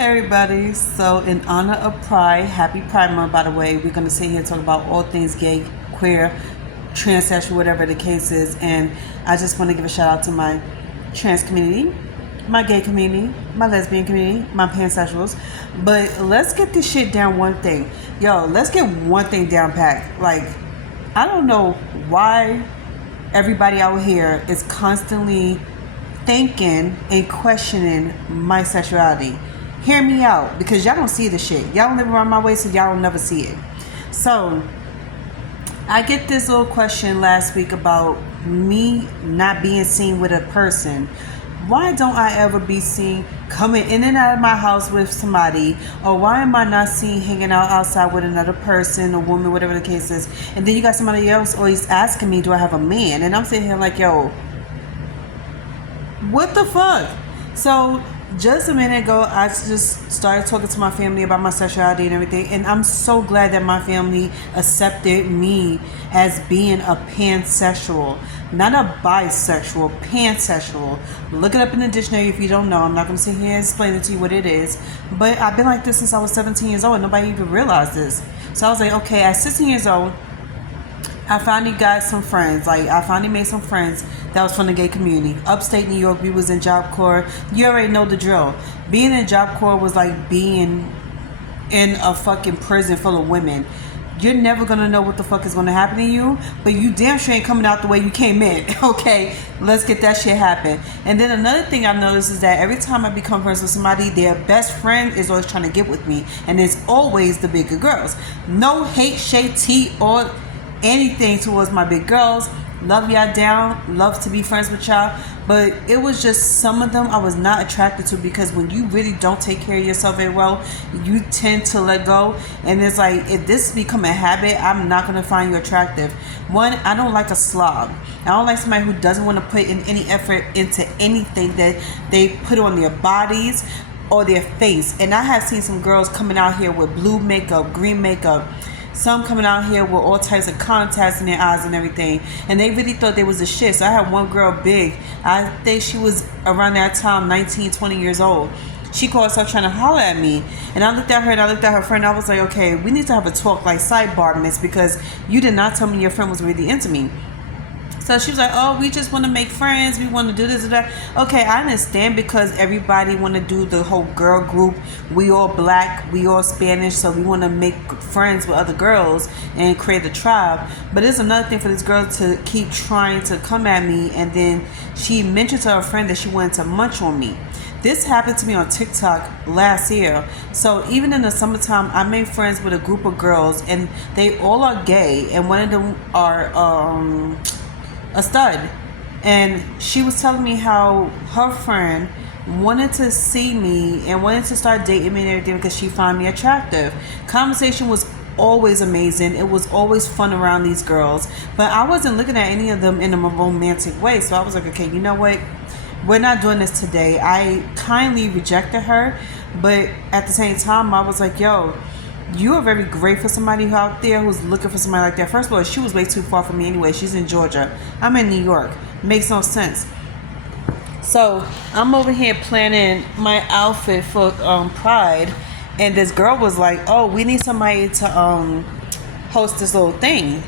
Hey everybody, so in honor of Pride, happy Pride Month by the way, we're going to sit here and talk about all things gay, queer, transsexual, whatever the case is. And I just want to give a shout out to my trans community, my gay community, my lesbian community, my pansexuals. But let's get this shit down one thing. Yo, let's get one thing down packed. Like, I don't know why everybody out here is constantly thinking and questioning my sexuality. Hear me out, because y'all don't see the shit. Y'all don't live around my way, so y'all don't never see it. So I get this little question last week about me not being seen with a person. Why don't I ever be seen coming in and out of my house with somebody? Or why am I not seen hanging out outside with another person, a woman, whatever the case is? And then you got somebody else always asking me, do I have a man? And I'm sitting here like, yo, what the fuck? So just a minute ago, I just started talking to my family about my sexuality and everything, and I'm so glad that my family accepted me as being a pansexual, not a bisexual, pansexual. Look it up in the dictionary if you don't know. I'm not going to sit here and explain it to you what it is, but I've been like this since I was 17 years old, and nobody even realized this. So I was like, okay, at 16 years old, I finally got some friends. Like, I finally made some friends that was from the gay community. Upstate New York, we was in Job Corps. You already know the drill. Being in Job Corps was like being in a fucking prison full of women. You're never gonna know what the fuck is gonna happen to you, but you damn sure ain't coming out the way you came in. Okay, let's get that shit happen. And then another thing I've noticed is that every time I become friends with somebody, their best friend is always trying to get with me, and it's always the bigger girls. No hate, shade, tea, or anything towards my big girls. Love y'all down, love to be friends with y'all, but it was just some of them I was not attracted to, because when you really don't take care of yourself very well, you tend to let go. And it's like, if this become a habit, I'm not going to find you attractive. One, I don't like a slob. I don't like somebody who doesn't want to put in any effort into anything that they put on their bodies or their face. And I have seen some girls coming out here with blue makeup, green makeup, some coming out here with all types of contacts in their eyes and everything, and they really thought they was a shit. So I had one girl big, I think she was around that time 19, 20 years old. She called herself trying to holler at me, and I looked at her and I looked at her friend. I was like, okay, we need to have a talk, like sidebar, miss, because you did not tell me your friend was really into me. So she was like, oh, we just want to make friends, we want to do this and that. Okay, I understand, because everybody want to do the whole girl group. We all black, we all Spanish, so we want to make friends with other girls and create a tribe. But it's another thing for this girl to keep trying to come at me, and then she mentioned to her friend that she wanted to munch on me. This happened to me on TikTok last year. So even in the summertime, I made friends with a group of girls, and they all are gay, and one of them are a stud. And she was telling me how her friend wanted to see me and wanted to start dating me and everything because she found me attractive. Conversation was always amazing. It was always fun around these girls, but I wasn't looking at any of them in a romantic way. So I was like, okay, you know what, we're not doing this today. I kindly rejected her, but at the same time I was like, yo, you are very great for somebody out there who's looking for somebody like that. First of all, she was way too far from me anyway. She's in Georgia. I'm in New York. Makes no sense. So I'm over here planning my outfit for Pride, and this girl was like, oh, we need somebody to host this little thing.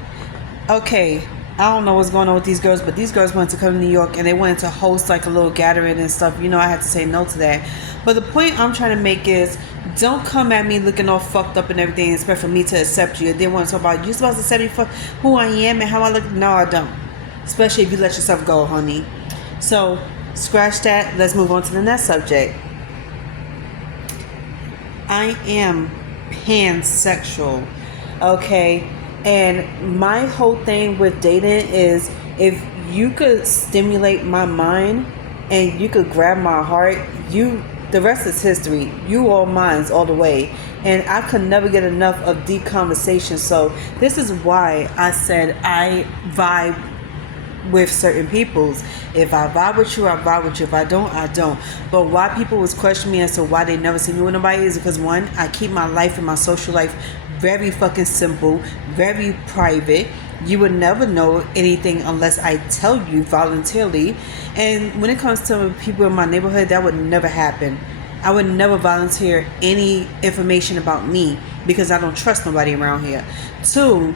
Okay, I don't know what's going on with these girls, but these girls wanted to come to New York and they wanted to host like a little gathering and stuff. You know, I had to say no to that. But the point I'm trying to make is, don't come at me looking all fucked up and everything and expect for me to accept you. They want to talk about, you supposed to accept me for who I am and how I look. No, I don't. Especially if you let yourself go, honey. So scratch that. Let's move on to the next subject. I am pansexual. Okay. And my whole thing with dating is, if you could stimulate my mind and you could grab my heart, the rest is history. You all minds all the way. And I could never get enough of deep conversation. So this is why I said I vibe with certain peoples. If I vibe with you, I vibe with you. If I don't, I don't. But why people was questioning me as to why they never see me with nobody is because, one, I keep my life and my social life very fucking simple, very private. You would never know anything unless I tell you voluntarily. And when it comes to people in my neighborhood, that would never happen. I would never volunteer any information about me because I don't trust nobody around here. Two,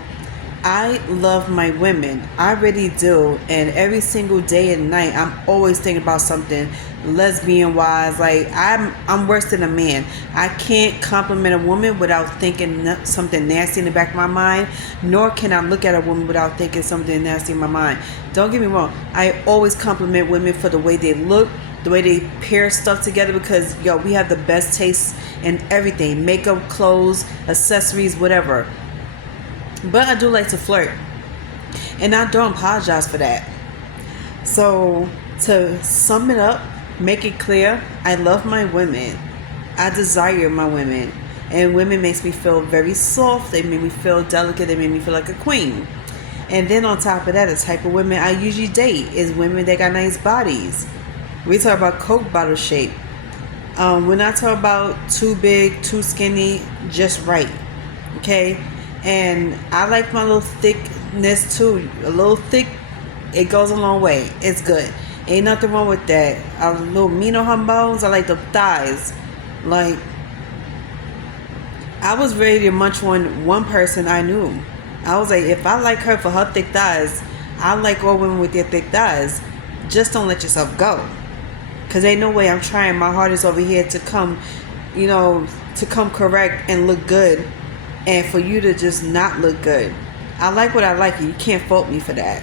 I love my women. I really do. And every single day and night, I'm always thinking about something lesbian wise. Like I'm worse than a man. I can't compliment a woman without thinking something nasty in the back of my mind. Nor can I look at a woman without thinking something nasty in my mind. Don't get me wrong. I always compliment women for the way they look, the way they pair stuff together, because yo, we have the best taste in everything. Makeup, clothes, accessories, whatever. But I do like to flirt. And I don't apologize for that. So, to sum it up, make it clear, I love my women. I desire my women. And women makes me feel very soft. They make me feel delicate. They make me feel like a queen. And then on top of that, the type of women I usually date is women that got nice bodies. We talk about Coke bottle shape. We're not talking about too big, too skinny, just right. Okay? And I like my little thickness too. A little thick, it goes a long way. It's good. Ain't nothing wrong with that. A little mean on her bones. I like the thighs. Like, I was ready to munch on one person I knew. I was like, if I like her for her thick thighs, I like all women with their thick thighs. Just don't let yourself go. Because ain't no way I'm trying my hardest over here to come, to come correct and look good. And for you to just not look good. I like what I like, and you can't fault me for that.